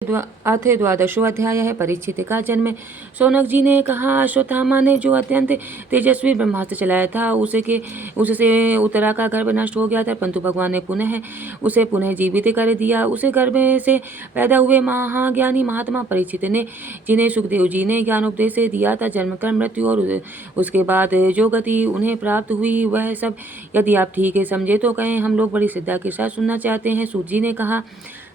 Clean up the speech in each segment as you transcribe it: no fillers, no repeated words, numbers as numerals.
अथ द्वादशोऽध्यायः परीक्षित का जन्म। शौनक जी ने कहा, अश्वत्थामा ने जो अत्यंत तेजस्वी ब्रह्मास्त्र चलाया था उससे उत्तरा का गर्भ नष्ट हो गया था, परंतु भगवान ने उसे पुनः जीवित कर दिया। उसे गर्भ से पैदा हुए महाज्ञानी महात्मा परीक्षित ने, जिन्हें सुखदेव जी ने ज्ञानोपदेश दिया था, जन्म कर्म मृत्यु और उसके बाद जो गति उन्हें प्राप्त हुई वह सब यदि आप ठीक है समझे तो कहें, हम लोग बड़ी श्रद्धा के साथ सुनना चाहते हैं। सूत जी ने कहा,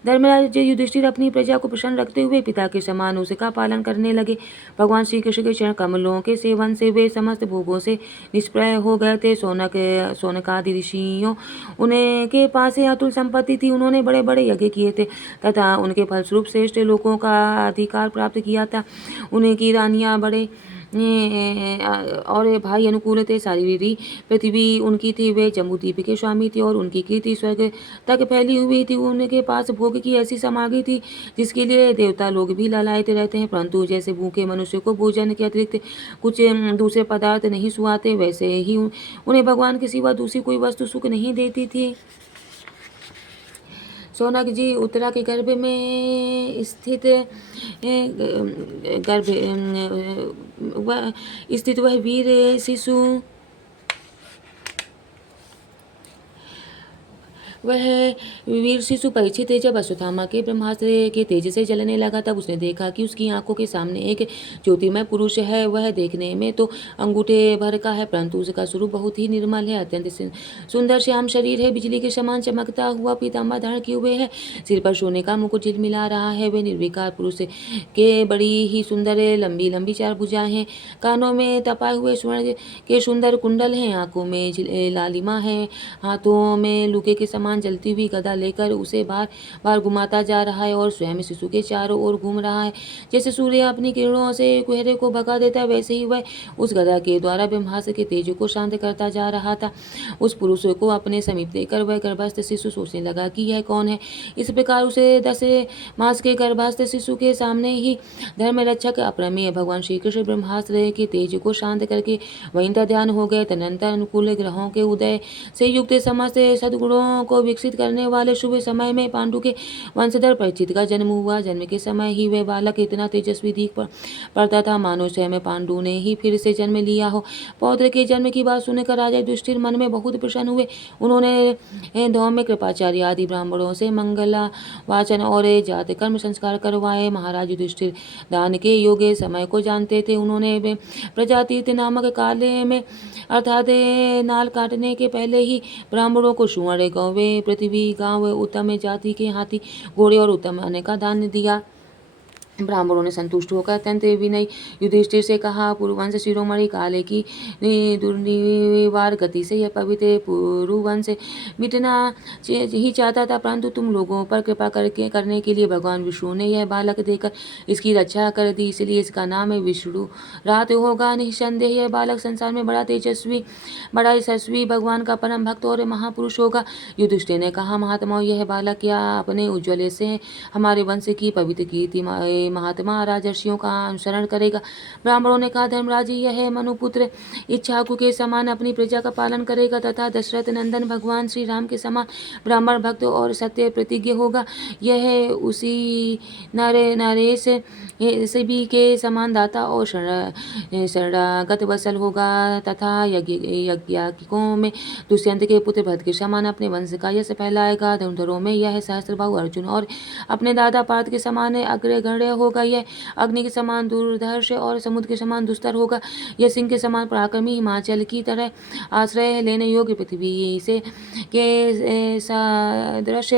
धर्मराज युधिष्ठिर अपनी प्रजा को प्रसन्न रखते हुए पिता के समान उसका पालन करने लगे। भगवान श्री कृष्ण के चरण कमलों के सेवन से वे समस्त भोगों से निष्प्रय हो गए थे। सोनकादि ऋषियों उनके पास अतुल संपत्ति थी। उन्होंने बड़े बड़े यज्ञ किए थे तथा उनके फलस्वरूप श्रेष्ठ लोगों का अधिकार प्राप्त किया था। उनकी रानियां बड़े और भाई अनुकूल थे। सारी पृथ्वी उनकी थी। वे जम्बूद्वीप के स्वामी थे और उनकी कीर्ति स्वर्ग तक फैली हुई थी। उनके पास भोग की ऐसी सामग्री थी जिसके लिए देवता लोग भी लालायित रहते हैं, परंतु जैसे भूखे मनुष्य को भोजन के अतिरिक्त कुछ दूसरे पदार्थ नहीं सुहाते, वैसे ही उन्हें भगवान के सिवा दूसरी कोई वस्तु सुख नहीं देती थी। शौनक जी, उत्तरा के गर्भ में स्थित वह वीर शिशु परीक्षित जब अश्वत्थामा के ब्रह्मास्त्र के तेज से जलने लगा, तब उसने देखा कि उसकी आंखों के सामने एक ज्योतिमय पुरुष है। वह देखने में तो अंगूठे भर का है, परंतु उसका स्वरूप बहुत ही निर्मल है। अत्यंत सुंदर श्याम शरीर है, बिजली के समान चमकता हुआ पीताम्बर धारण किए हुए है, सिर पर सोने का मुकुट झिलमिला रहा है। वे निर्विकार पुरुष के बड़ी ही सुंदर लंबी लंबी चार भुजाएं हैं, कानों में तपाए हुए स्वर्ण के सुंदर कुंडल हैं, आंखों में लालिमा है, हाथों में लूके के समान जलती हुई गदा लेकर उसे बार बार घुमाता जा रहा है और स्वयं शिशु के चारों ओर घूम रहा है। जैसे सूर्य अपनी किरणों से कुहरे को भगा देता है, वैसे ही वह उस गदा के द्वारा ब्रह्मास्त्र के तेज को शांत करता जा रहा था। उस पुरुष को अपने समीप देखकर वह गर्भस्थ शिशु सोचने लगा कि यह कौन है। इस प्रकार उसे 10 मास के गर्भस्थ शिशु के सामने ही धर्म रक्षक अप्रमेय भगवान श्री कृष्ण ब्रह्मास्त्र के तेज को शांत करके वहीं ध्यान हो गए। तदनंतर अनुकूल ग्रहों के उदय से युक्त समस्त सद्गुणों को विकसित करने वाले शुभ समय में पांडु के वंशधर परीक्षित का जन्म हुआ। जन्म के समय ही वह बालक इतना तेजस्वी दिख पड़ता था मानो स्वयं पांडु ने ही फिर से जन्म लिया हो। पौत्र के जन्म की बात सुनकर राजा युधिष्ठिर मन में बहुत प्रसन्न हुए। उन्होंने धौम्य कृपाचार्य आदि ब्राह्मणों से मंगला वाचन और जात कर्म संस्कार करवाए। महाराज युधिष्ठिर दान के योग्य समय को जानते थे। उन्होंने प्रजातीर्थ नामक काले में अर्थात नाल काटने के पहले ही ब्राह्मणों को सुवर्ण गौवे, पृथ्वी, गांव, उत्तम जाति के हाथी, घोड़े और उत्तम अन्न का दान दिया। ब्राह्मणों ने संतुष्ट होकर अत्यंत विनय युधिष्ठिर से कहा, पूर्ववंश शिरोमणि काले की दुर्निवार गति से यह पवित्र पूर्ववंश मिटना ही चाहता था, परंतु तुम लोगों पर कृपा करने के लिए भगवान विष्णु ने यह बालक देकर इसकी रक्षा कर दी, इसलिए इसका नाम है विष्णु रात होगा। निसंदेह यह बालक संसार में बड़ा यशस्वी भगवान का परम भक्त और महापुरुष होगा। युधिष्ठिर ने कहा, महात्माओं, यह बालक क्या अपने उज्ज्वल से हमारे वंश की पवित्र कीर्ति महात्मा राजर्षियों का अनुसरण करेगा। ब्राह्मणों ने कहा, धर्मराज, यह मनुपुत्र इच्छाकु के समान अपनी प्रजा का पालन करेगा तथा दशरथ नंदन भगवान श्री राम के समान ब्राह्मण भक्त और सत्य प्रतिज्ञ होगा। यह उसी नरेश सभी के समान दाता और शरणागत वत्सल होगा तथा यज्ञिकों में दुष्यंत के पुत्र भरत के समान अपने वंश का यश फैलाएगा। धनुधरों में यह सहस्त्रबाहु अर्जुन और अपने दादा पार्थ के समान अग्रगण्य होगा। यह अग्नि के समान दुर्धर्ष और समुद्र के समान दुस्तर होगा। यह सिंह के समान पराक्रमी, हिमाचल की तरह आश्रय लेने योग्य, पृथ्वी से के सदृश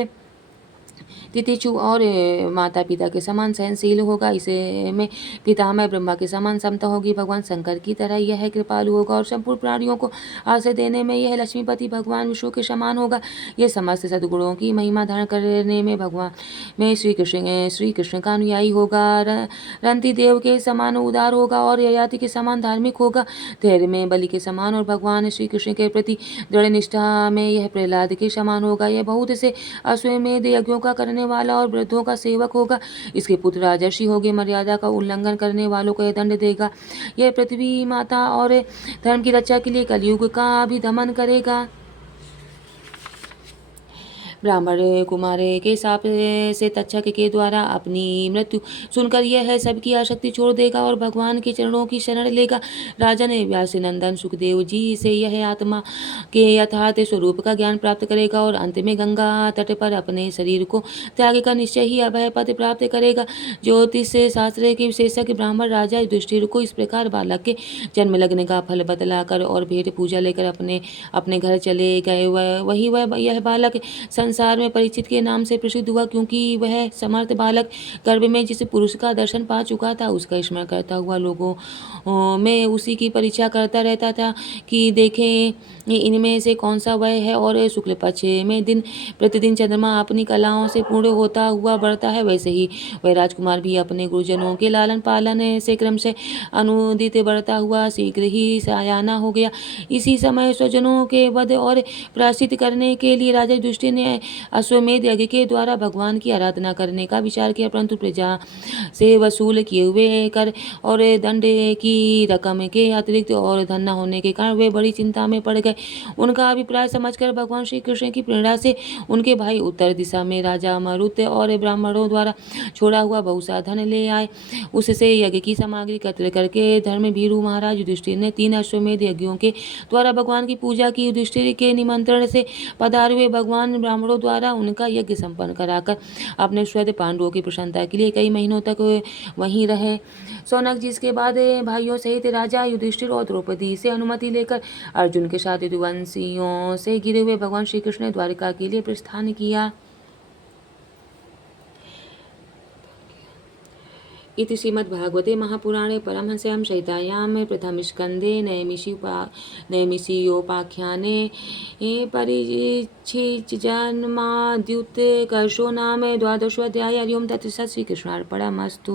तितिक्षु और माता पिता के समान सहनशील होगा। इसमें पितामह ब्रह्मा के समान समता होगी। भगवान शंकर की तरह यह कृपालु होगा और संपूर्ण प्राणियों को आश्रय देने में यह लक्ष्मीपति भगवान विष्णु के समान होगा। यह समस्त सद्गुणों की महिमा धारण करने में भगवान में श्री कृष्ण का अनुयायी होगा। रंति देव के समान उदार होगा और ययाति के समान धार्मिक होगा। धैर्य में बलि के समान और भगवान श्री कृष्ण के प्रति दृढ़ निष्ठा में यह प्रहलाद के समान होगा। यह बहुत से अश्वमेध यज्ञों का करने वाला और वृद्धों का सेवक होगा। इसके पुत्र राजर्षि होंगे। मर्यादा का उल्लंघन करने वालों को यह दंड देगा। यह पृथ्वी माता और धर्म की रक्षा के लिए कलयुग का भी दमन करेगा। ब्राह्मण कुमार के शाप से तक्षक के द्वारा अपनी मृत्यु सुनकर यह सबकी आसक्ति छोड़ देगा और भगवान के चरणों की शरण लेगा। राजा ने व्यास नंदन सुखदेव जी से यह आत्मा के यथार्थ स्वरूप का ज्ञान प्राप्त करेगा और अंत में गंगा तट पर अपने शरीर को त्याग का निश्चय ही अभय पद प्राप्त करेगा। ज्योतिष शास्त्र के विशेषज्ञ ब्राह्मण राजा युधिष्ठिर को इस प्रकार बालक के जन्म लगने का फल बतलाकर और भेंट पूजा लेकर अपने अपने घर चले गए। वह यह बालक संसार में परीक्षित के नाम से प्रसिद्ध हुआ, क्योंकि वह समर्थ बालक गर्भ में जिस पुरुष का दर्शन पा चुका था उसका स्मरण करता हुआ लोगों में उसी की परीक्षा करता रहता था कि देखें इनमें से कौन सा वह है। और शुक्ल पक्ष में दिन प्रतिदिन चंद्रमा अपनी कलाओं से पूर्ण होता हुआ बढ़ता है, वैसे ही वह राजकुमार भी अपने गुरुजनों के लालन पालन से क्रम से अनुदित बढ़ता हुआ शीघ्र ही सयाना हो गया। इसी समय स्वजनों के वध और प्रायश्चित करने के लिए राजा युधिष्ठिर ने अश्वमेध यज्ञ के द्वारा भगवान की आराधना करने का विचार किया, परंतु प्रजा से वसूल किए हुए कर और दंड की रकम के अतिरिक्त और धन न होने के कारण वे बड़ी चिंता में पड़ गए। उनका अभिप्राय समझकर भगवान श्री कृष्ण की प्रेरणा से उनके भाई उत्तर दिशा में राजा मरुत और ब्राह्मणों द्वारा छोड़ा हुआ बहुत सा धन ले आए। उससे यज्ञ की सामग्री एकत्र करके धर्म भीरू महाराज युधिष्ठिर ने 3 अश्वमेध यज्ञों के द्वारा भगवान की पूजा की। युधिष्ठिर के निमंत्रण से पधारे हुए भगवान ब्राह्मणों द्वारा उनका यज्ञ संपन्न कराकर अपने श्वेत पांडवों की प्रसन्नता के लिए कई महीनों तक वहीं रहे। शौनक जी इसके बाद भाइयों सहित राजा युधिष्ठिर और द्रौपदी से अनुमति लेकर अर्जुन के साथ यदुवंशियों से घिरे हुए भगवान श्री कृष्ण ने द्वारिका के लिए प्रस्थान किया। इति श्रीमद्भागवते महापुराणे परमहंस्यां संहितायां प्रथमस्कन्धे नैमिषीयोपाख्याने परिच्छिन्नजन्माद्युत्कर्षो नाम 12 अध्यायः। हरि ओं तत्सत्। श्रीकृष्णार्पणमस्तु।